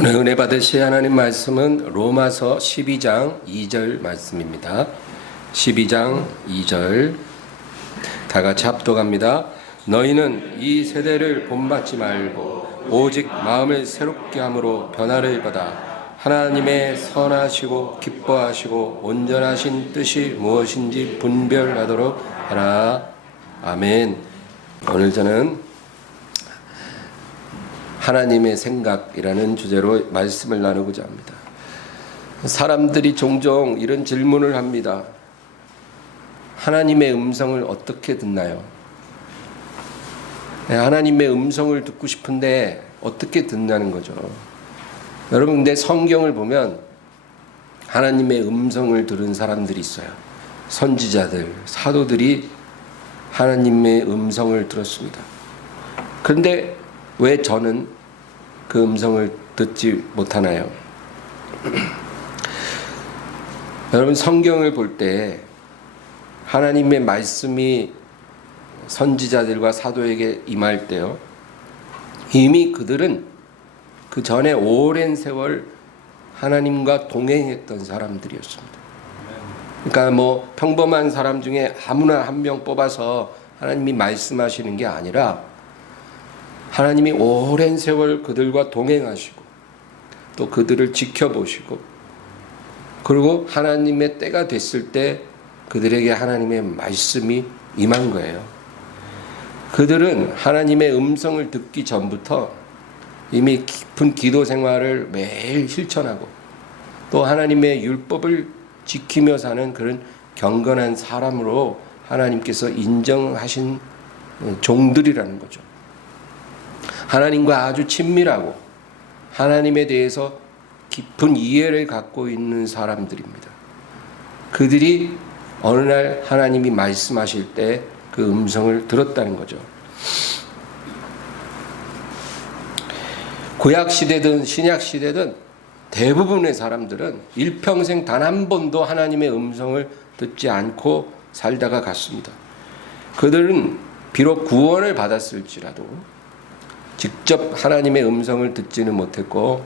오늘 은혜 받으실 하나님 말씀은 로마서 12장 2절 말씀입니다. 12장 2절 다 같이 합독합니다. 너희는 이 세대를 본받지 말고 오직 마음을 새롭게 함으로 변화를 받아 하나님의 선하시고 기뻐하시고 온전하신 뜻이 무엇인지 분별하도록 하라. 아멘. 오늘 저는 하나님의 생각이라는 주제로 말씀을 나누고자 합니다. 사람들이 종종 이런 질문을 합니다. 하나님의 음성을 어떻게 듣나요? 하나님의 음성을 듣고 싶은데 어떻게 듣냐는 거죠. 여러분, 근데 성경을 보면 하나님의 음성을 들은 사람들이 있어요. 선지자들, 사도들이 하나님의 음성을 들었습니다. 그런데 왜 저는 그 음성을 듣지 못하나요? 여러분, 성경을 볼 때 하나님의 말씀이 선지자들과 사도에게 임할 때요, 이미 그들은 그 전에 오랜 세월 하나님과 동행했던 사람들이었습니다. 그러니까 평범한 사람 중에 아무나 한 명 뽑아서 하나님이 말씀하시는 게 아니라 하나님이 오랜 세월 그들과 동행하시고 또 그들을 지켜보시고, 그리고 하나님의 때가 됐을 때 그들에게 하나님의 말씀이 임한 거예요. 그들은 하나님의 음성을 듣기 전부터 이미 깊은 기도 생활을 매일 실천하고 또 하나님의 율법을 지키며 사는 그런 경건한 사람으로 하나님께서 인정하신 종들이라는 거죠. 하나님과 아주 친밀하고 하나님에 대해서 깊은 이해를 갖고 있는 사람들입니다. 그들이 어느 날 하나님이 말씀하실 때 그 음성을 들었다는 거죠. 구약 시대든 신약 시대든 대부분의 사람들은 일평생 단 한 번도 하나님의 음성을 듣지 않고 살다가 갔습니다. 그들은 비록 구원을 받았을지라도 직접 하나님의 음성을 듣지는 못했고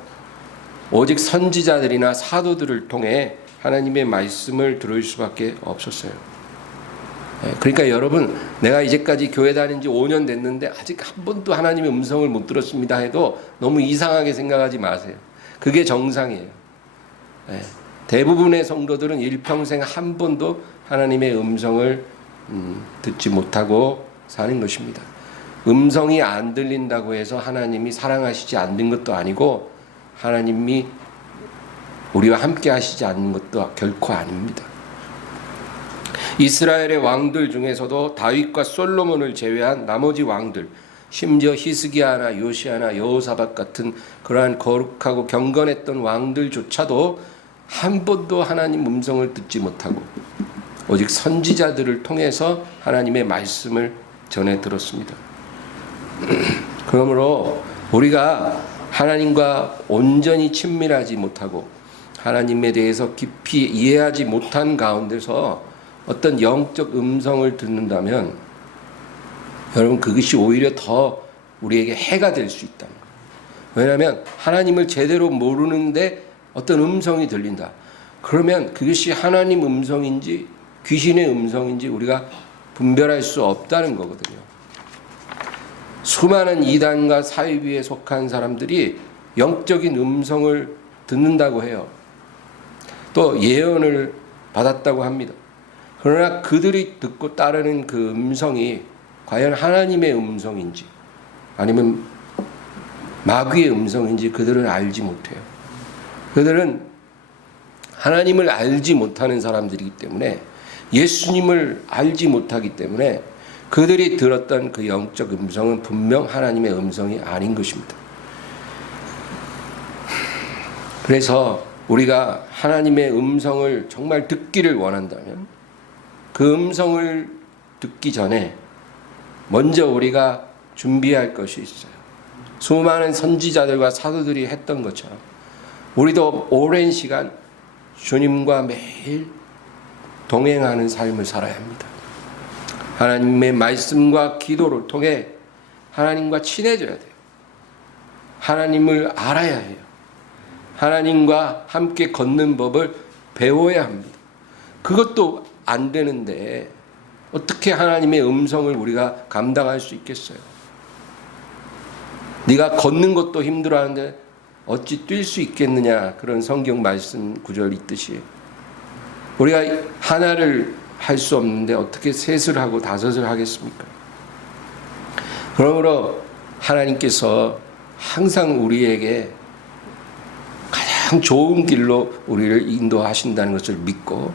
오직 선지자들이나 사도들을 통해 하나님의 말씀을 들을 수밖에 없었어요. 그러니까 여러분, 내가 이제까지 교회 다닌 지 5년 됐는데 아직 한 번도 하나님의 음성을 못 들었습니다 해도 너무 이상하게 생각하지 마세요. 그게 정상이에요. 대부분의 성도들은 일평생 한 번도 하나님의 음성을 듣지 못하고 사는 것입니다. 음성이 안 들린다고 해서 하나님이 사랑하시지 않는 것도 아니고 하나님이 우리와 함께 하시지 않는 것도 결코 아닙니다. 이스라엘의 왕들 중에서도 다윗과 솔로몬을 제외한 나머지 왕들, 심지어 히스기야나 요시야나 여호사밧 같은 그러한 거룩하고 경건했던 왕들조차도 한 번도 하나님 음성을 듣지 못하고 오직 선지자들을 통해서 하나님의 말씀을 전해 들었습니다. 그러므로 우리가 하나님과 온전히 친밀하지 못하고 하나님에 대해서 깊이 이해하지 못한 가운데서 어떤 영적 음성을 듣는다면 여러분, 그것이 오히려 더 우리에게 해가 될 수 있다는 거예요. 왜냐하면 하나님을 제대로 모르는데 어떤 음성이 들린다. 그러면 그것이 하나님 음성인지 귀신의 음성인지 우리가 분별할 수 없다는 거거든요. 수많은 이단과 사이비에 속한 사람들이 영적인 음성을 듣는다고 해요. 또 예언을 받았다고 합니다. 그러나 그들이 듣고 따르는 그 음성이 과연 하나님의 음성인지 아니면 마귀의 음성인지 그들은 알지 못해요. 그들은 하나님을 알지 못하는 사람들이기 때문에, 예수님을 알지 못하기 때문에 그들이 들었던 그 영적 음성은 분명 하나님의 음성이 아닌 것입니다. 그래서 우리가 하나님의 음성을 정말 듣기를 원한다면 그 음성을 듣기 전에 먼저 우리가 준비할 것이 있어요. 수많은 선지자들과 사도들이 했던 것처럼 우리도 오랜 시간 주님과 매일 동행하는 삶을 살아야 합니다. 하나님의 말씀과 기도를 통해 하나님과 친해져야 돼요. 하나님을 알아야 해요. 하나님과 함께 걷는 법을 배워야 합니다. 그것도 안 되는데 어떻게 하나님의 음성을 우리가 감당할 수 있겠어요? 네가 걷는 것도 힘들어하는데 어찌 뛸 수 있겠느냐, 그런 성경 말씀 구절이 있듯이 우리가 하나를 할 수 없는데 어떻게 셋을 하고 다섯을 하겠습니까? 그러므로 하나님께서 항상 우리에게 가장 좋은 길로 우리를 인도하신다는 것을 믿고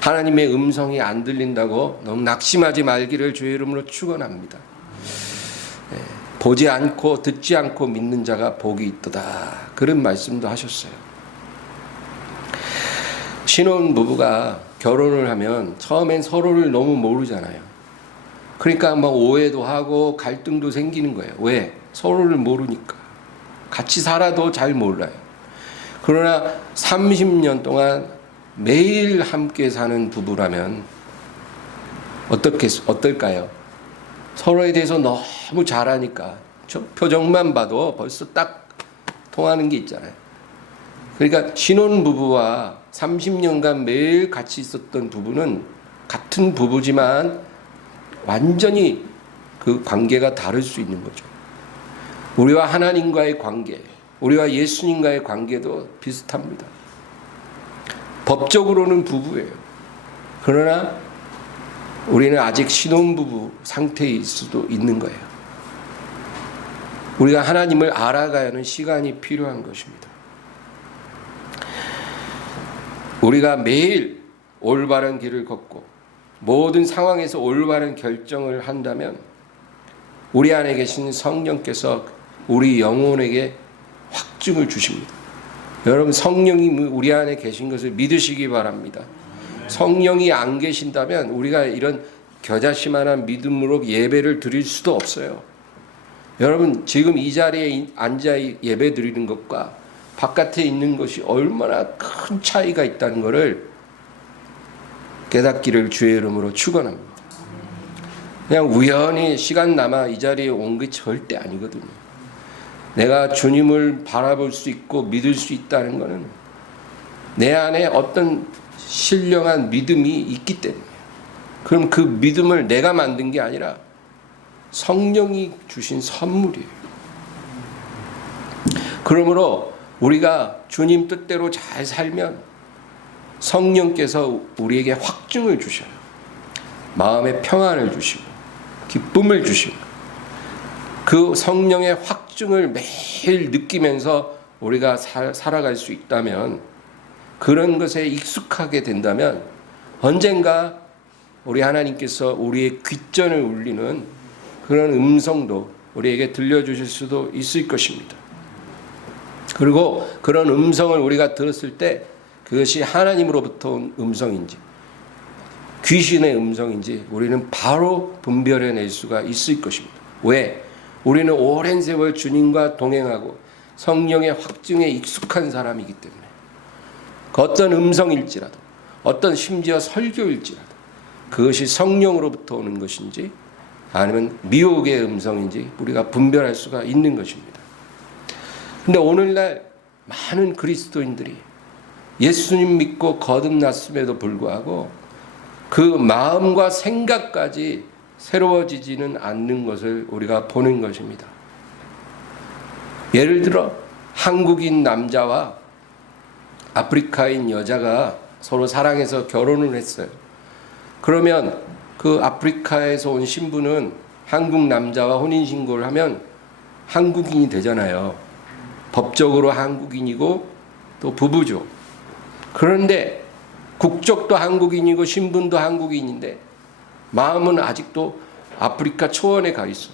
하나님의 음성이 안 들린다고 너무 낙심하지 말기를 주의 이름으로 축원합니다. 보지 않고 듣지 않고 믿는 자가 복이 있도다, 그런 말씀도 하셨어요. 신혼 부부가 결혼을 하면 처음엔 서로를 너무 모르잖아요. 그러니까 막 오해도 하고 갈등도 생기는 거예요. 왜? 서로를 모르니까. 같이 살아도 잘 몰라요. 그러나 30년 동안 매일 함께 사는 부부라면 어떨까요? 서로에 대해서 너무 잘 아니까 표정만 봐도 벌써 딱 통하는 게 있잖아요. 그러니까 신혼부부와 30년간 매일 같이 있었던 부부는 같은 부부지만 완전히 그 관계가 다를 수 있는 거죠. 우리와 하나님과의 관계, 우리와 예수님과의 관계도 비슷합니다. 법적으로는 부부예요. 그러나 우리는 아직 신혼부부 상태일 수도 있는 거예요. 우리가 하나님을 알아가야 하는 시간이 필요한 것입니다. 우리가 매일 올바른 길을 걷고 모든 상황에서 올바른 결정을 한다면 우리 안에 계신 성령께서 우리 영혼에게 확증을 주십니다. 여러분, 성령이 우리 안에 계신 것을 믿으시기 바랍니다. 성령이 안 계신다면 우리가 이런 겨자씨만한 믿음으로 예배를 드릴 수도 없어요. 여러분, 지금 이 자리에 앉아 예배 드리는 것과 바깥에 있는 것이 얼마나 큰 차이가 있다는 것을 깨닫기를 주의 이름으로 축원합니다. 그냥 우연히 시간 남아 이 자리에 온 게 절대 아니거든요. 내가 주님을 바라볼 수 있고 믿을 수 있다는 것은 내 안에 어떤 신령한 믿음이 있기 때문에, 그럼 그 믿음을 내가 만든 게 아니라 성령이 주신 선물이에요. 그러므로 우리가 주님 뜻대로 잘 살면 성령께서 우리에게 확증을 주셔요. 마음의 평안을 주시고 기쁨을 주시고 그 성령의 확증을 매일 느끼면서 우리가 살아갈 수 있다면, 그런 것에 익숙하게 된다면 언젠가 우리 하나님께서 우리의 귓전을 울리는 그런 음성도 우리에게 들려주실 수도 있을 것입니다. 그리고 그런 음성을 우리가 들었을 때 그것이 하나님으로부터 온 음성인지 귀신의 음성인지 우리는 바로 분별해낼 수가 있을 것입니다. 왜? 우리는 오랜 세월 주님과 동행하고 성령의 확증에 익숙한 사람이기 때문에 그 어떤 음성일지라도, 어떤 심지어 설교일지라도 그것이 성령으로부터 오는 것인지 아니면 미혹의 음성인지 우리가 분별할 수가 있는 것입니다. 근데 오늘날 많은 그리스도인들이 예수님 믿고 거듭났음에도 불구하고 그 마음과 생각까지 새로워지지는 않는 것을 우리가 보는 것입니다. 예를 들어 한국인 남자와 아프리카인 여자가 서로 사랑해서 결혼을 했어요. 그러면 그 아프리카에서 온 신부는 한국 남자와 혼인신고를 하면 한국인이 되잖아요. 법적으로 한국인이고 또 부부죠. 그런데 국적도 한국인이고 신분도 한국인인데 마음은 아직도 아프리카 초원에 가 있어.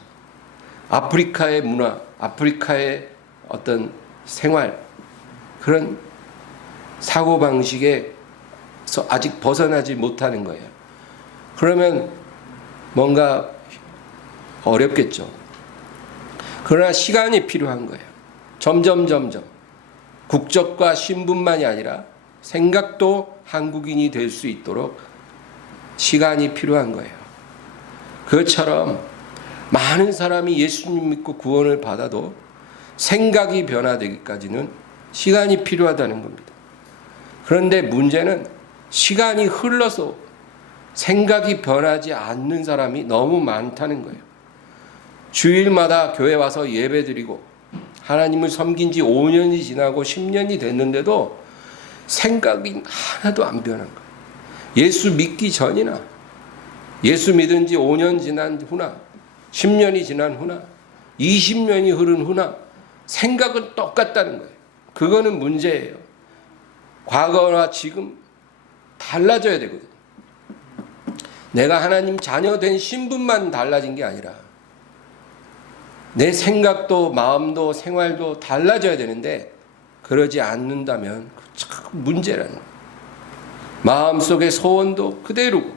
아프리카의 문화, 아프리카의 어떤 생활, 그런 사고방식에서 아직 벗어나지 못하는 거예요. 그러면 뭔가 어렵겠죠. 그러나 시간이 필요한 거예요. 점점 국적과 신분만이 아니라 생각도 한국인이 될 수 있도록 시간이 필요한 거예요. 그것처럼 많은 사람이 예수님 믿고 구원을 받아도 생각이 변화되기까지는 시간이 필요하다는 겁니다. 그런데 문제는 시간이 흘러서 생각이 변하지 않는 사람이 너무 많다는 거예요. 주일마다 교회 와서 예배드리고 하나님을 섬긴 지 5년이 지나고 10년이 됐는데도 생각이 하나도 안 변한 거예요. 예수 믿기 전이나 예수 믿은 지 5년 지난 후나 10년이 지난 후나 20년이 흐른 후나 생각은 똑같다는 거예요. 그거는 문제예요. 과거나 지금 달라져야 되거든요. 내가 하나님 자녀 된 신분만 달라진 게 아니라 내 생각도 마음도 생활도 달라져야 되는데 그러지 않는다면 참 문제라는 거예요. 마음속의 소원도 그대로고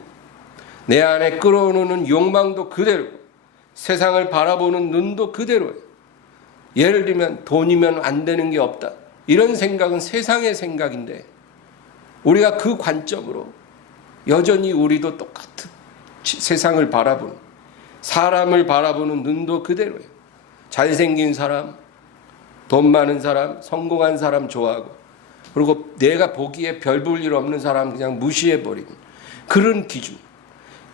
내 안에 끌어오는 욕망도 그대로고 세상을 바라보는 눈도 그대로예요. 예를 들면 돈이면 안 되는 게 없다. 이런 생각은 세상의 생각인데 우리가 그 관점으로 여전히 우리도 똑같은 세상을 바라보는 사람을 바라보는 눈도 그대로예요. 잘생긴 사람, 돈 많은 사람, 성공한 사람 좋아하고 그리고 내가 보기에 별 볼 일 없는 사람 그냥 무시해버리는 그런 기준.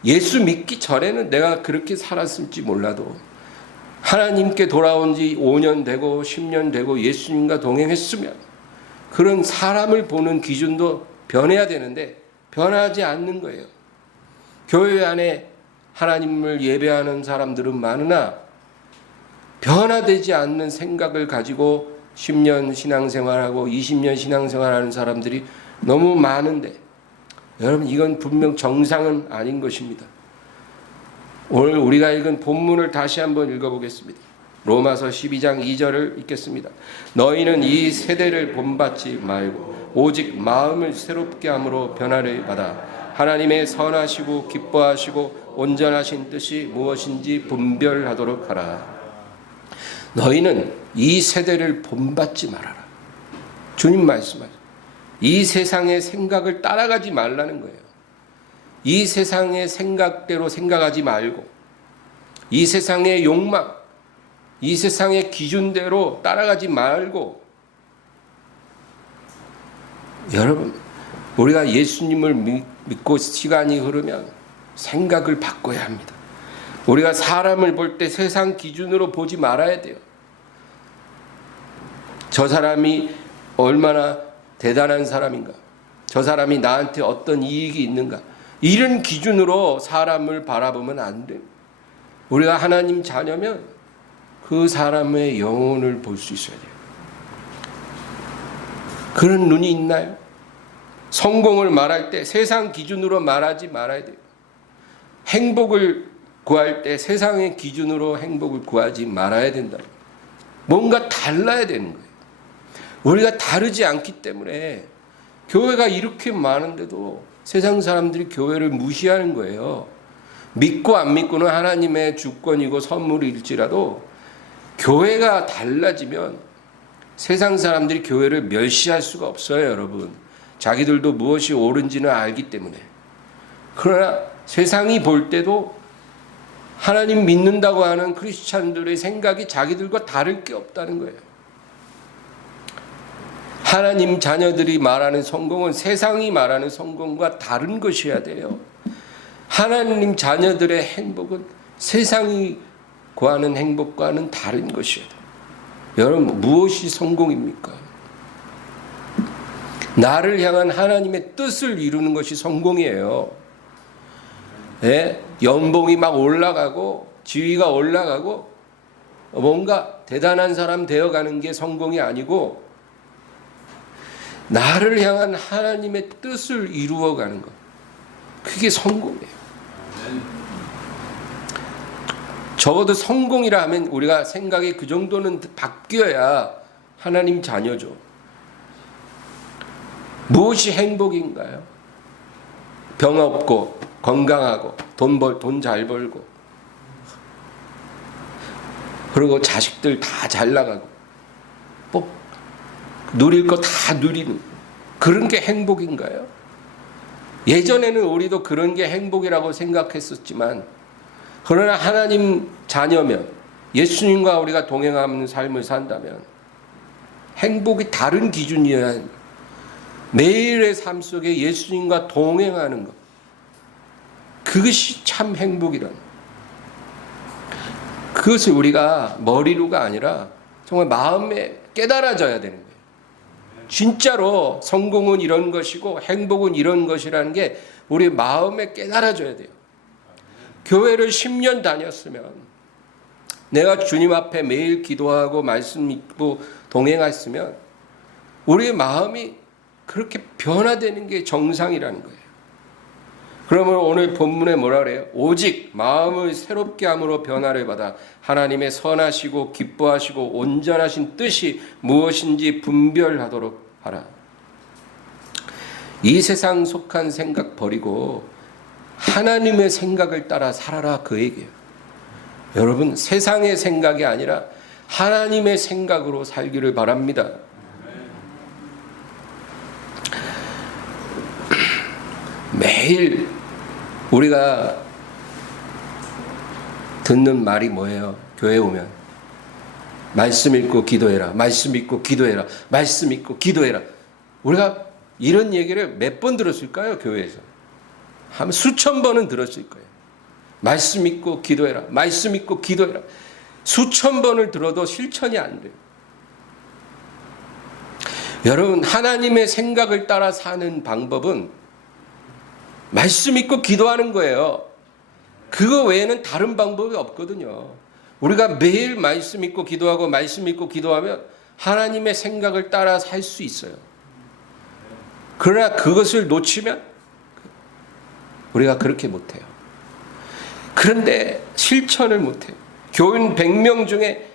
예수 믿기 전에는 내가 그렇게 살았을지 몰라도 하나님께 돌아온 지 5년 되고 10년 되고 예수님과 동행했으면 그런 사람을 보는 기준도 변해야 되는데 변하지 않는 거예요. 교회 안에 하나님을 예배하는 사람들은 많으나 변화되지 않는 생각을 가지고 10년 신앙생활하고 20년 신앙생활하는 사람들이 너무 많은데 여러분 이건 분명 정상은 아닌 것입니다. 오늘 우리가 읽은 본문을 다시 한번 읽어보겠습니다. 로마서 12장 2절을 읽겠습니다. 너희는 이 세대를 본받지 말고 오직 마음을 새롭게 함으로 변화를 받아 하나님의 선하시고 기뻐하시고 온전하신 뜻이 무엇인지 분별하도록 하라. 너희는 이 세대를 본받지 말아라. 주님 말씀하세요. 이 세상의 생각을 따라가지 말라는 거예요. 이 세상의 생각대로 생각하지 말고 이 세상의 욕망, 이 세상의 기준대로 따라가지 말고 여러분 우리가 예수님을 믿고 시간이 흐르면 생각을 바꿔야 합니다. 우리가 사람을 볼 때 세상 기준으로 보지 말아야 돼요. 저 사람이 얼마나 대단한 사람인가? 저 사람이 나한테 어떤 이익이 있는가? 이런 기준으로 사람을 바라보면 안 돼요. 우리가 하나님 자녀면 그 사람의 영혼을 볼 수 있어야 돼요. 그런 눈이 있나요? 성공을 말할 때 세상 기준으로 말하지 말아야 돼요. 행복을 구할 때 세상의 기준으로 행복을 구하지 말아야 된다. 뭔가 달라야 되는 거예요. 우리가 다르지 않기 때문에 교회가 이렇게 많은데도 세상 사람들이 교회를 무시하는 거예요. 믿고 안 믿고는 하나님의 주권이고 선물일지라도 교회가 달라지면 세상 사람들이 교회를 멸시할 수가 없어요, 여러분. 자기들도 무엇이 옳은지는 알기 때문에. 그러나 세상이 볼 때도 하나님 믿는다고 하는 크리스찬들의 생각이 자기들과 다를 게 없다는 거예요. 하나님 자녀들이 말하는 성공은 세상이 말하는 성공과 다른 것이어야 돼요. 하나님 자녀들의 행복은 세상이 구하는 행복과는 다른 것이어야 돼요. 여러분 무엇이 성공입니까? 나를 향한 하나님의 뜻을 이루는 것이 성공이에요. 예? 연봉이 막 올라가고 지위가 올라가고 뭔가 대단한 사람 되어가는 게 성공이 아니고 나를 향한 하나님의 뜻을 이루어가는 것. 그게 성공이에요. 적어도 성공이라 하면 우리가 생각이 그 정도는 바뀌어야 하나님 자녀죠. 무엇이 행복인가요? 병 없고 건강하고 돈 잘 벌고 그리고 자식들 다 잘 나가고 뭐 누릴 거 다 누리는 그런 게 행복인가요? 예전에는 우리도 그런 게 행복이라고 생각했었지만 그러나 하나님 자녀면 예수님과 우리가 동행하는 삶을 산다면 행복이 다른 기준이어야 매일의 삶 속에 예수님과 동행하는 것. 그것이 참 행복이란. 그것을 우리가 머리로가 아니라 정말 마음에 깨달아져야 되는 거예요. 진짜로 성공은 이런 것이고 행복은 이런 것이라는 게 우리 마음에 깨달아져야 돼요. 교회를 10년 다녔으면 내가 주님 앞에 매일 기도하고 말씀 읽고 동행했으면 우리의 마음이 그렇게 변화되는 게 정상이라는 거예요. 그러면 오늘 본문에 뭐라 그래요? 오직 마음을 새롭게 함으로 변화를 받아 하나님의 선하시고 기뻐하시고 온전하신 뜻이 무엇인지 분별하도록 하라. 이 세상 속한 생각 버리고 하나님의 생각을 따라 살아라, 그 얘기예요. 여러분, 세상의 생각이 아니라 하나님의 생각으로 살기를 바랍니다. 매일 우리가 듣는 말이 뭐예요? 교회 오면 말씀 읽고 기도해라, 말씀 읽고 기도해라, 말씀 읽고 기도해라. 우리가 이런 얘기를 몇 번 들었을까요? 교회에서 한 수천 번은 들었을 거예요. 말씀 읽고 기도해라, 말씀 읽고 기도해라. 수천 번을 들어도 실천이 안 돼요. 여러분, 하나님의 생각을 따라 사는 방법은 말씀 읽고 기도하는 거예요. 그거 외에는 다른 방법이 없거든요. 우리가 매일 말씀 읽고 기도하고 말씀 읽고 기도하면 하나님의 생각을 따라 살 수 있어요. 그러나 그것을 놓치면 우리가 그렇게 못해요. 그런데 실천을 못해요. 교인 100명 중에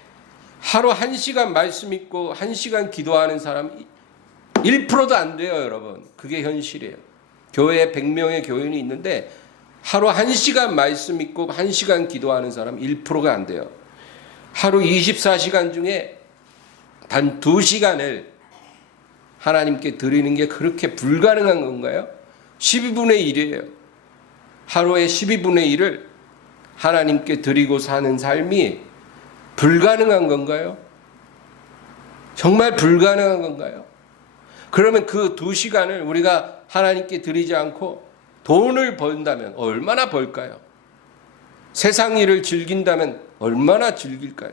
하루 1시간 말씀 읽고 1시간 기도하는 사람 1%도 안 돼요, 여러분. 그게 현실이에요. 교회에 100명의 교인이 있는데 하루 1시간 말씀 읽고 1시간 기도하는 사람 1%가 안 돼요. 하루 24시간 중에 단 2시간을 하나님께 드리는 게 그렇게 불가능한 건가요? 12분의 1이에요. 하루에 12분의 1을 하나님께 드리고 사는 삶이 불가능한 건가요? 정말 불가능한 건가요? 그러면 그 2시간을 우리가 하나님께 드리지 않고 돈을 번다면 얼마나 벌까요? 세상 일을 즐긴다면 얼마나 즐길까요?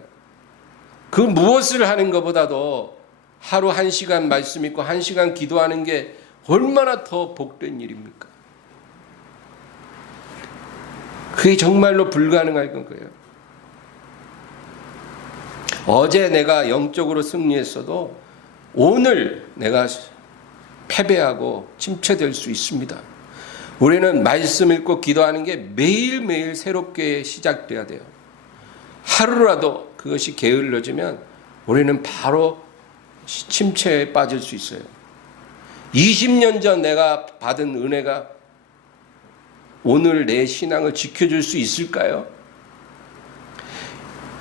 그 무엇을 하는 것보다도 하루 1시간 말씀 읽고 1시간 기도하는 게 얼마나 더 복된 일입니까? 그게 정말로 불가능할 거예요. 어제 내가 영적으로 승리했어도 오늘 내가 패배하고 침체될 수 있습니다. 우리는 말씀 읽고 기도하는 게 매일매일 새롭게 시작돼야 돼요. 하루라도 그것이 게을러지면 우리는 바로 침체에 빠질 수 있어요. 20년 전 내가 받은 은혜가 오늘 내 신앙을 지켜줄 수 있을까요?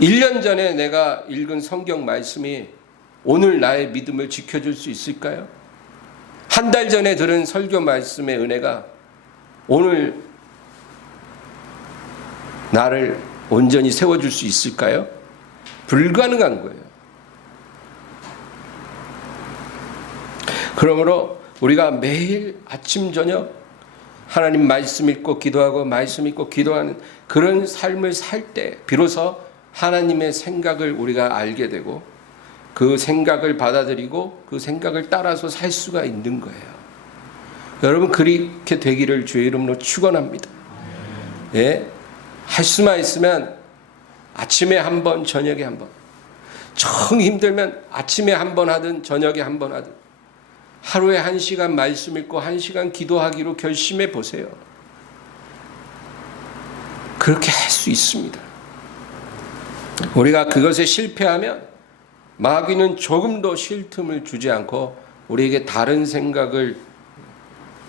1년 전에 내가 읽은 성경 말씀이 오늘 나의 믿음을 지켜줄 수 있을까요? 한 달 전에 들은 설교 말씀의 은혜가 오늘 나를 온전히 세워줄 수 있을까요? 불가능한 거예요. 그러므로 우리가 매일 아침 저녁 하나님 말씀 읽고 기도하고 말씀 읽고 기도하는 그런 삶을 살 때 비로소 하나님의 생각을 우리가 알게 되고 그 생각을 받아들이고 그 생각을 따라서 살 수가 있는 거예요. 여러분, 그렇게 되기를 주의 이름으로 축원합니다. 예, 할 수만 있으면 아침에 한 번, 저녁에 한 번. 정 힘들면 아침에 한 번 하든 저녁에 한 번 하든 하루에 1시간 말씀 읽고 1시간 기도하기로 결심해 보세요. 그렇게 할 수 있습니다. 우리가 그것에 실패하면 마귀는 조금도 쉴 틈을 주지 않고 우리에게 다른 생각을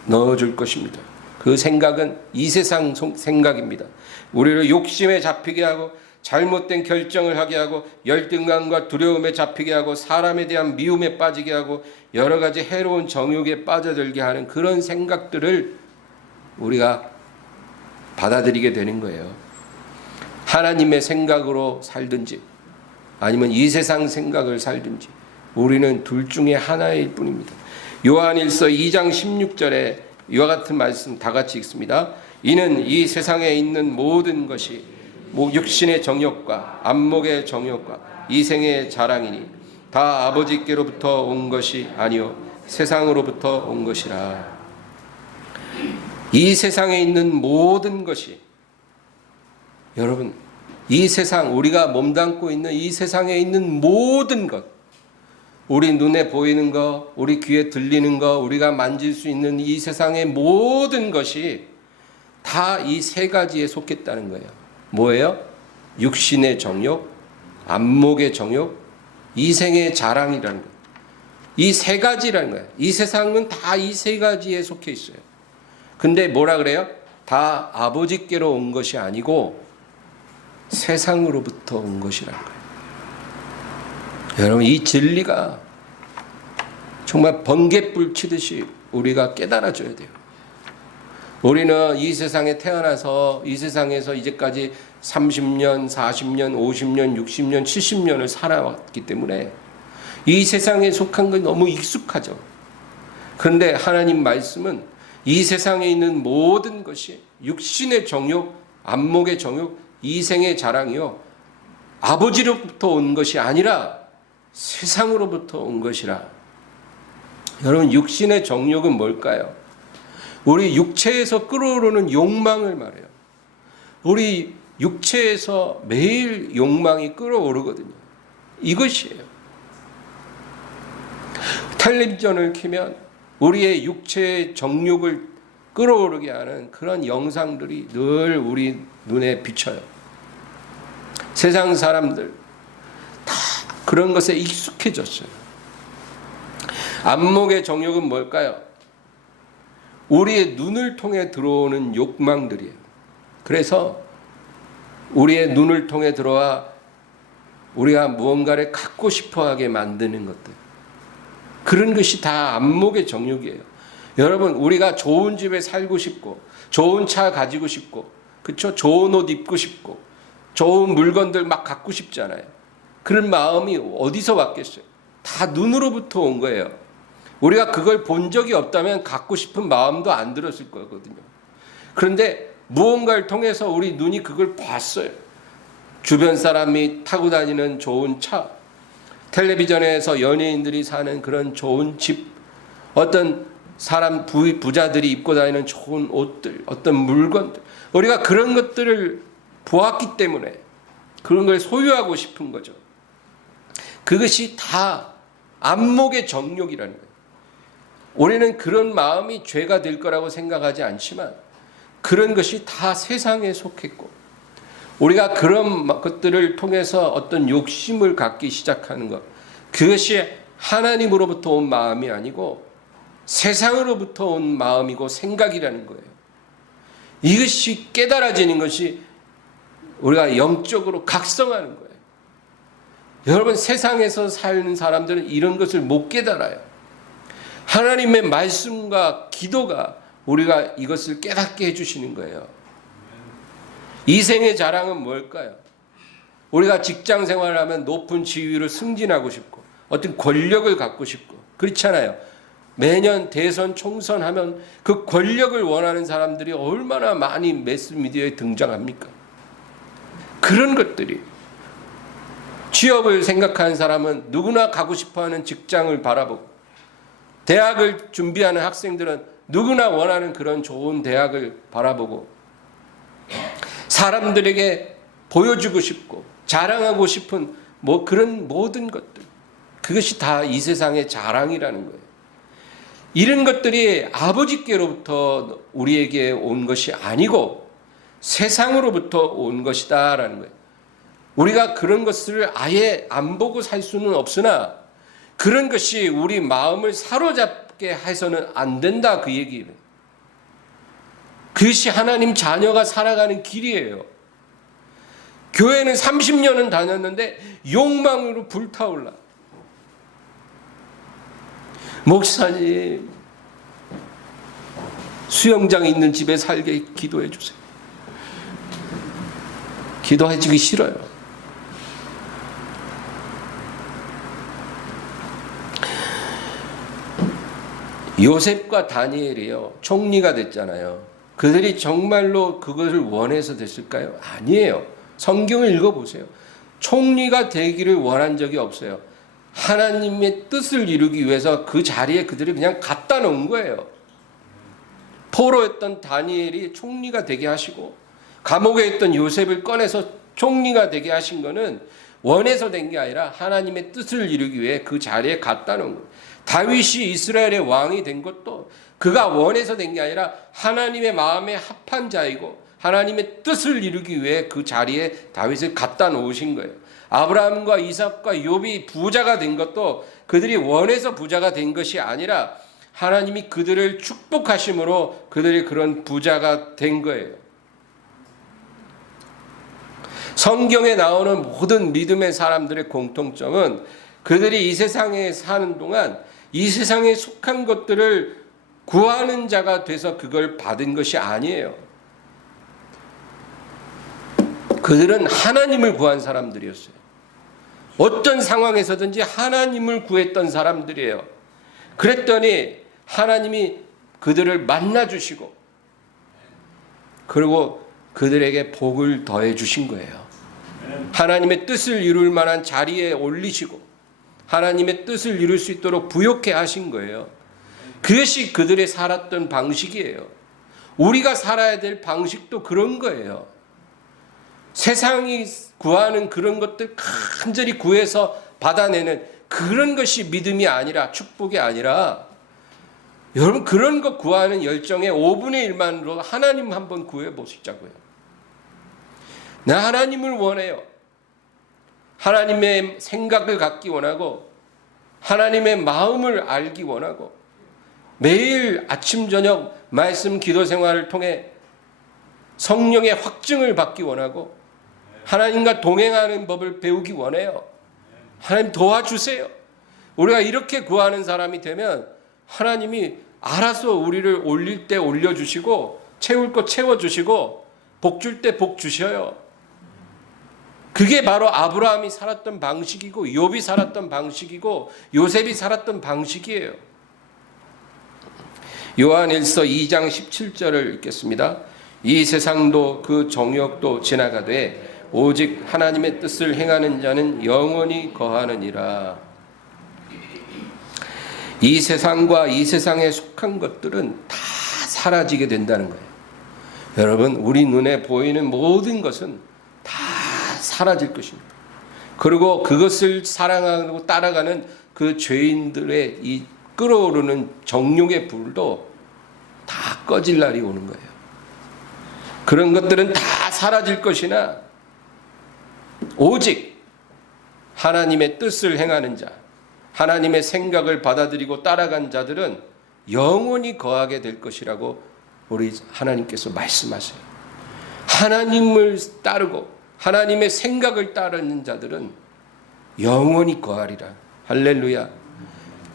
넣어줄 것입니다. 그 생각은 이 세상 생각입니다. 우리를 욕심에 잡히게 하고 잘못된 결정을 하게 하고 열등감과 두려움에 잡히게 하고 사람에 대한 미움에 빠지게 하고 여러 가지 해로운 정욕에 빠져들게 하는 그런 생각들을 우리가 받아들이게 되는 거예요. 하나님의 생각으로 살든지 아니면 이 세상 생각을 살든지 우리는 둘 중에 하나일 뿐입니다. 요한일서 2장 16절에 이와 같은 말씀 다 같이 읽습니다. 이는 이 세상에 있는 모든 것이 육신의 정욕과 안목의 정욕과 이생의 자랑이니 다 아버지께로부터 온 것이 아니요 세상으로부터 온 것이라. 이 세상에 있는 모든 것이, 여러분, 이 세상, 우리가 몸담고 있는 이 세상에 있는 모든 것, 우리 눈에 보이는 것, 우리 귀에 들리는 것, 우리가 만질 수 있는 이 세상의 모든 것이 다 이 세 가지에 속했다는 거예요. 뭐예요? 육신의 정욕, 안목의 정욕, 이생의 자랑이라는 거예요. 이 세 가지라는 거예요. 이 세상은 다 이 세 가지에 속해 있어요. 근데 뭐라 그래요? 다 아버지께로 온 것이 아니고 세상으로부터 온 것이라는 거예요. 여러분, 이 진리가 정말 번갯불 치듯이 우리가 깨달아줘야 돼요. 우리는 이 세상에 태어나서 이 세상에서 이제까지 30년, 40년, 50년, 60년, 70년을 살아왔기 때문에 이 세상에 속한 건 너무 익숙하죠. 그런데 하나님 말씀은 이 세상에 있는 모든 것이 육신의 정욕, 안목의 정욕, 이생의 자랑이요 아버지로부터 온 것이 아니라 세상으로부터 온 것이라. 여러분, 육신의 정욕은 뭘까요? 우리 육체에서 끓어오르는 욕망을 말해요. 우리 육체에서 매일 욕망이 끓어오르거든요. 이것이에요. 텔레비전을 켜면 우리의 육체의 정욕을 끌어오르게 하는 그런 영상들이 늘 우리 눈에 비쳐요. 세상 사람들 다 그런 것에 익숙해졌어요. 안목의 정욕은 뭘까요? 우리의 눈을 통해 들어오는 욕망들이에요. 그래서 우리의 눈을 통해 들어와 우리가 무언가를 갖고 싶어하게 만드는 것들, 그런 것이 다 안목의 정욕이에요. 여러분, 우리가 좋은 집에 살고 싶고 좋은 차 가지고 싶고, 그렇죠? 좋은 옷 입고 싶고 좋은 물건들 막 갖고 싶잖아요. 그런 마음이 어디서 왔겠어요? 다 눈으로부터 온 거예요. 우리가 그걸 본 적이 없다면 갖고 싶은 마음도 안 들었을 거거든요. 그런데 무언가를 통해서 우리 눈이 그걸 봤어요. 주변 사람이 타고 다니는 좋은 차, 텔레비전에서 연예인들이 사는 그런 좋은 집, 어떤 사람 부자들이 입고 다니는 좋은 옷들, 어떤 물건들, 우리가 그런 것들을 보았기 때문에 그런 걸 소유하고 싶은 거죠. 그것이 다 안목의 정욕이라는 거예요. 우리는 그런 마음이 죄가 될 거라고 생각하지 않지만 그런 것이 다 세상에 속했고, 우리가 그런 것들을 통해서 어떤 욕심을 갖기 시작하는 것, 그것이 하나님으로부터 온 마음이 아니고 세상으로부터 온 마음이고 생각이라는 거예요. 이것이 깨달아지는 것이 우리가 영적으로 각성하는 거예요. 여러분, 세상에서 사는 사람들은 이런 것을 못 깨달아요. 하나님의 말씀과 기도가 우리가 이것을 깨닫게 해주시는 거예요. 이생의 자랑은 뭘까요? 우리가 직장 생활을 하면 높은 지위로 승진하고 싶고 어떤 권력을 갖고 싶고 그렇잖아요. 매년 대선 총선하면 그 권력을 원하는 사람들이 얼마나 많이 매스미디어에 등장합니까? 그런 것들이, 취업을 생각하는 사람은 누구나 가고 싶어하는 직장을 바라보고, 대학을 준비하는 학생들은 누구나 원하는 그런 좋은 대학을 바라보고, 사람들에게 보여주고 싶고 자랑하고 싶은 그런 모든 것들, 그것이 다 이 세상의 자랑이라는 거예요. 이런 것들이 아버지께로부터 우리에게 온 것이 아니고 세상으로부터 온 것이다라는 거예요. 우리가 그런 것을 아예 안 보고 살 수는 없으나 그런 것이 우리 마음을 사로잡게 해서는 안 된다, 그 얘기예요. 그것이 하나님 자녀가 살아가는 길이에요. 교회는 30년은 다녔는데 욕망으로 불타올라. 목사님, 수영장 있는 집에 살게 기도해 주세요. 기도해주기 싫어요. 요셉과 다니엘이요, 총리가 됐잖아요. 그들이 정말로 그것을 원해서 됐을까요? 아니에요. 성경을 읽어보세요. 총리가 되기를 원한 적이 없어요. 하나님의 뜻을 이루기 위해서 그 자리에 그들이 그냥 갖다 놓은 거예요. 포로였던 다니엘이 총리가 되게 하시고, 감옥에 있던 요셉을 꺼내서 총리가 되게 하신 거는 원해서 된 게 아니라 하나님의 뜻을 이루기 위해 그 자리에 갖다 놓은 거예요. 다윗이 이스라엘의 왕이 된 것도 그가 원해서 된 게 아니라 하나님의 마음에 합한 자이고 하나님의 뜻을 이루기 위해 그 자리에 다윗을 갖다 놓으신 거예요. 아브라함과 이삭과 욥이 부자가 된 것도 그들이 원해서 부자가 된 것이 아니라 하나님이 그들을 축복하심으로 그들이 그런 부자가 된 거예요. 성경에 나오는 모든 믿음의 사람들의 공통점은 그들이 이 세상에 사는 동안 이 세상에 속한 것들을 구하는 자가 돼서 그걸 받은 것이 아니에요. 그들은 하나님을 구한 사람들이었어요. 어떤 상황에서든지 하나님을 구했던 사람들이에요. 그랬더니 하나님이 그들을 만나주시고 그리고 그들에게 복을 더해 주신 거예요. 하나님의 뜻을 이룰 만한 자리에 올리시고 하나님의 뜻을 이룰 수 있도록 부욕해 하신 거예요. 그것이 그들의 살았던 방식이에요. 우리가 살아야 될 방식도 그런 거예요. 세상이 구하는 그런 것들 간절히 구해서 받아내는 그런 것이 믿음이 아니라 축복이 아니라 여러분 그런 것 구하는 열정의 5분의 1만으로 하나님 한번 구해 보시자고요. 나 하나님을 원해요. 하나님의 생각을 갖기 원하고 하나님의 마음을 알기 원하고 매일 아침 저녁 말씀 기도 생활을 통해 성령의 확증을 받기 원하고 하나님과 동행하는 법을 배우기 원해요. 하나님 도와주세요. 우리가 이렇게 구하는 사람이 되면 하나님이 알아서 우리를 올릴 때 올려주시고 채울 거 채워주시고 복 줄 때 복 주셔요. 그게 바로 아브라함이 살았던 방식이고 욥이 살았던 방식이고 요셉이 살았던 방식이에요. 요한일서 2장 17절을 읽겠습니다. 이 세상도 그 정욕도 지나가되 오직 하나님의 뜻을 행하는 자는 영원히 거하느니라. 이 세상과 이 세상에 속한 것들은 다 사라지게 된다는 거예요. 여러분 우리 눈에 보이는 모든 것은 다 사라질 것입니다. 그리고 그것을 사랑하고 따라가는 그 죄인들의 이 끓어오르는 정욕의 불도 다 꺼질 날이 오는 거예요. 그런 것들은 다 사라질 것이나 오직 하나님의 뜻을 행하는 자, 하나님의 생각을 받아들이고 따라간 자들은 영원히 거하게 될 것이라고 우리 하나님께서 말씀하세요. 하나님을 따르고 하나님의 생각을 따르는 자들은 영원히 거하리라. 할렐루야.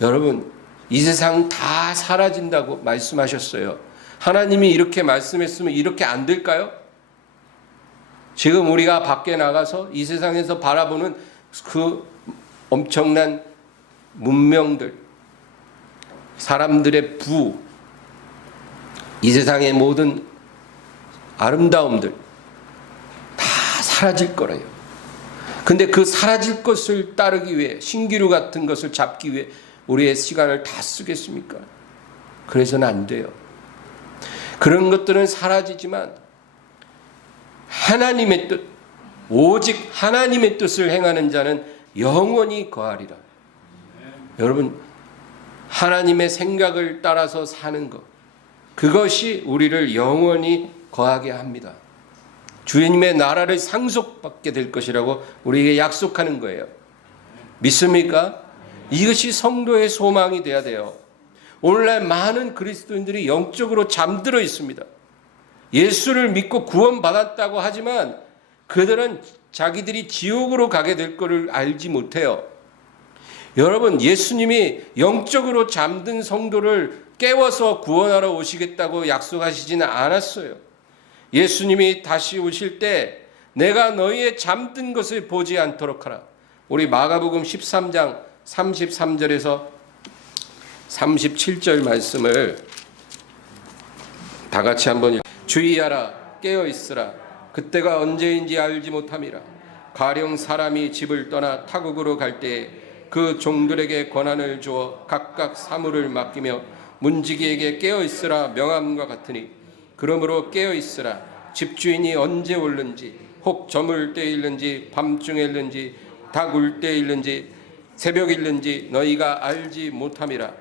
여러분 이 세상 다 사라진다고 말씀하셨어요. 하나님이 이렇게 말씀했으면 이렇게 안 될까요? 지금 우리가 밖에 나가서 이 세상에서 바라보는 그 엄청난 문명들, 사람들의 부, 이 세상의 모든 아름다움들 다 사라질 거래요. 근데 그 사라질 것을 따르기 위해 신기루 같은 것을 잡기 위해 우리의 시간을 다 쓰겠습니까? 그래서는 안 돼요. 그런 것들은 사라지지만 하나님의 뜻, 오직 하나님의 뜻을 행하는 자는 영원히 거하리라. 여러분 하나님의 생각을 따라서 사는 것, 그것이 우리를 영원히 거하게 합니다. 주님의 나라를 상속받게 될 것이라고 우리에게 약속하는 거예요. 믿습니까? 이것이 성도의 소망이 돼야 돼요. 오늘날 많은 그리스도인들이 영적으로 잠들어 있습니다. 예수를 믿고 구원받았다고 하지만 그들은 자기들이 지옥으로 가게 될 것을 알지 못해요. 여러분 예수님이 영적으로 잠든 성도를 깨워서 구원하러 오시겠다고 약속하시지는 않았어요. 예수님이 다시 오실 때 내가 너희의 잠든 것을 보지 않도록 하라. 우리 마가복음 13장 33절에서 37절 말씀을 다 같이 한번 주의하라 깨어 있으라 그때가 언제인지 알지 못함이라. 가령 사람이 집을 떠나 타국으로 갈 때에 그 종들에게 권한을 주어 각각 사물을 맡기며 문지기에게 깨어 있으라 명함과 같으니 그러므로 깨어 있으라. 집주인이 언제 올는지 혹 저물 때 일는지 밤중에 일는지 닭 울 때 일는지 새벽 일는지 너희가 알지 못함이라.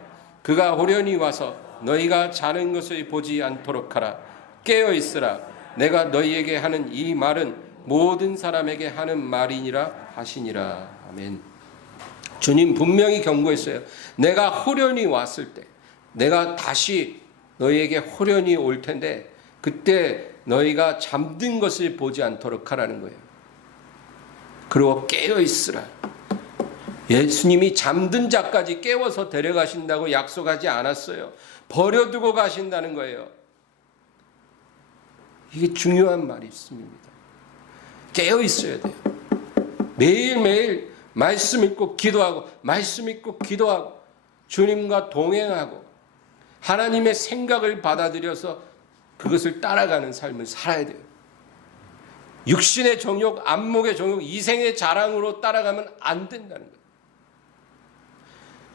그가 호련히 와서 너희가 자는 것을 보지 않도록 하라. 깨어 있으라. 내가 너희에게 하는 이 말은 모든 사람에게 하는 말이니라 하시니라. 아멘. 주님 분명히 경고했어요. 내가 호련히 왔을 때, 내가 다시 너희에게 호련히 올 텐데 그때 너희가 잠든 것을 보지 않도록 하라는 거예요. 그리고 깨어 있으라. 예수님이 잠든 자까지 깨워서 데려가신다고 약속하지 않았어요. 버려두고 가신다는 거예요. 이게 중요한 말씀입니다. 깨어 있어야 돼요. 매일매일 말씀 읽고 기도하고 말씀 읽고 기도하고 주님과 동행하고 하나님의 생각을 받아들여서 그것을 따라가는 삶을 살아야 돼요. 육신의 정욕, 안목의 정욕, 이생의 자랑으로 따라가면 안 된다는 거예요.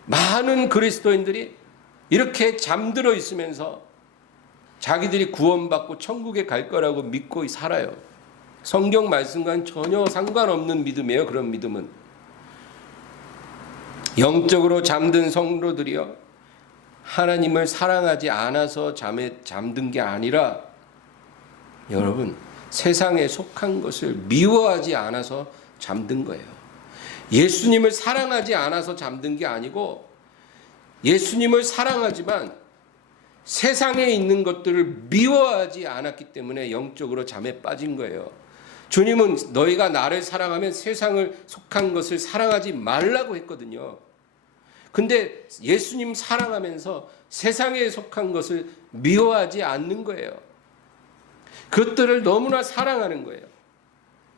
많은 그리스도인들이 이렇게 잠들어 있으면서 자기들이 구원받고 천국에 갈 거라고 믿고 살아요. 성경 말씀과는 전혀 상관없는 믿음이에요. 그런 믿음은. 영적으로 잠든 성도들이요, 하나님을 사랑하지 않아서 잠든 게 아니라 여러분 세상에 속한 것을 미워하지 않아서 잠든 거예요. 예수님을 사랑하지 않아서 잠든 게 아니고 예수님을 사랑하지만 세상에 있는 것들을 미워하지 않았기 때문에 영적으로 잠에 빠진 거예요. 주님은 너희가 나를 사랑하면 세상을 속한 것을 사랑하지 말라고 했거든요. 근데 예수님 사랑하면서 세상에 속한 것을 미워하지 않는 거예요. 그것들을 너무나 사랑하는 거예요.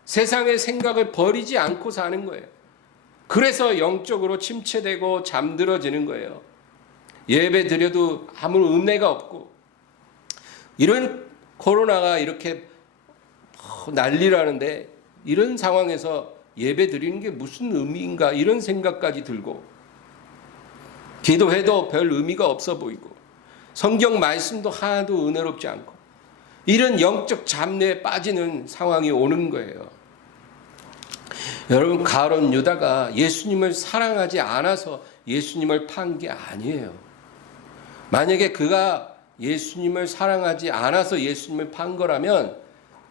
세상의 생각을 버리지 않고 사는 거예요. 그래서 영적으로 침체되고 잠들어지는 거예요. 예배 드려도 아무 은혜가 없고, 이런 코로나가 이렇게 난리라는데 이런 상황에서 예배 드리는 게 무슨 의미인가 이런 생각까지 들고, 기도해도 별 의미가 없어 보이고 성경 말씀도 하나도 은혜롭지 않고 이런 영적 잠내에 빠지는 상황이 오는 거예요. 여러분, 가룟 유다가 예수님을 사랑하지 않아서 예수님을 판 게 아니에요. 만약에 그가 예수님을 사랑하지 않아서 예수님을 판 거라면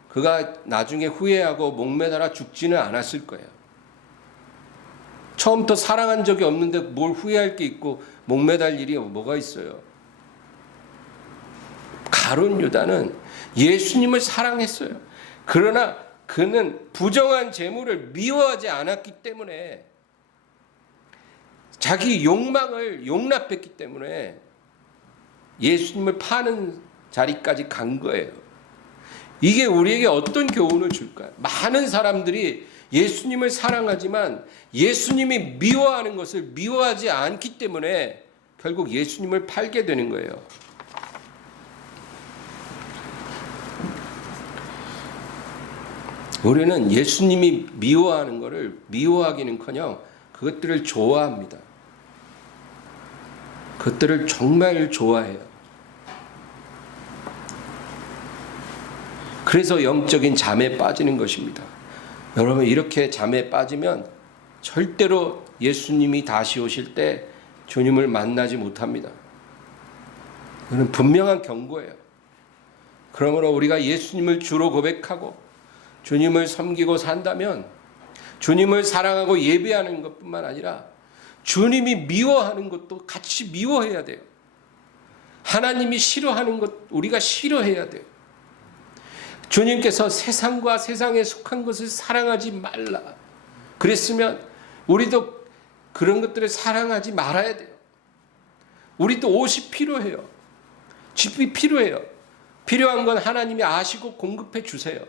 그가 나중에 후회하고 목매달아 죽지는 않았을 거예요. 처음부터 사랑한 적이 없는데 뭘 후회할 게 있고 목매달 일이 뭐가 있어요. 가룟 유다는 예수님을 사랑했어요. 그러나 그는 부정한 재물을 미워하지 않았기 때문에, 자기 욕망을 용납했기 때문에 예수님을 파는 자리까지 간 거예요. 이게 우리에게 어떤 교훈을 줄까요? 많은 사람들이 예수님을 사랑하지만 예수님이 미워하는 것을 미워하지 않기 때문에 결국 예수님을 팔게 되는 거예요. 우리는 예수님이 미워하는 것을 미워하기는커녕 그것들을 좋아합니다. 그것들을 정말 좋아해요. 그래서 영적인 잠에 빠지는 것입니다. 여러분, 이렇게 잠에 빠지면 절대로 예수님이 다시 오실 때 주님을 만나지 못합니다. 이건 분명한 경고예요. 그러므로 우리가 예수님을 주로 고백하고 주님을 섬기고 산다면 주님을 사랑하고 예배하는 것뿐만 아니라 주님이 미워하는 것도 같이 미워해야 돼요. 하나님이 싫어하는 것 우리가 싫어해야 돼요. 주님께서 세상과 세상에 속한 것을 사랑하지 말라 그랬으면 우리도 그런 것들을 사랑하지 말아야 돼요. 우리도 옷이 필요해요. 집이 필요해요. 필요한 건 하나님이 아시고 공급해 주세요.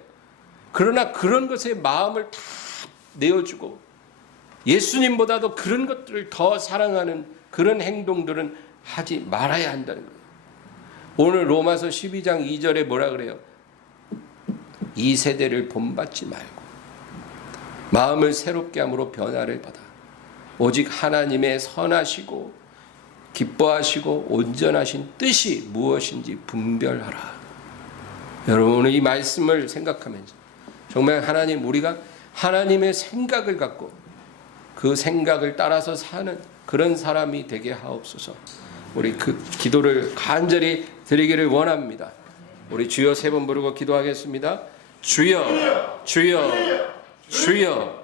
그러나 그런 것에 마음을 다 내어주고 예수님보다도 그런 것들을 더 사랑하는 그런 행동들은 하지 말아야 한다는 거예요. 오늘 로마서 12장 2절에 뭐라 그래요? 이 세대를 본받지 말고 마음을 새롭게 함으로 변화를 받아 오직 하나님의 선하시고 기뻐하시고 온전하신 뜻이 무엇인지 분별하라. 여러분 오늘 이 말씀을 생각하면서 정말 하나님, 우리가 하나님의 생각을 갖고 그 생각을 따라서 사는 그런 사람이 되게 하옵소서. 우리 그 기도를 간절히 드리기를 원합니다. 우리 주여 3번 부르고 기도하겠습니다. 주여, 주여, 주여.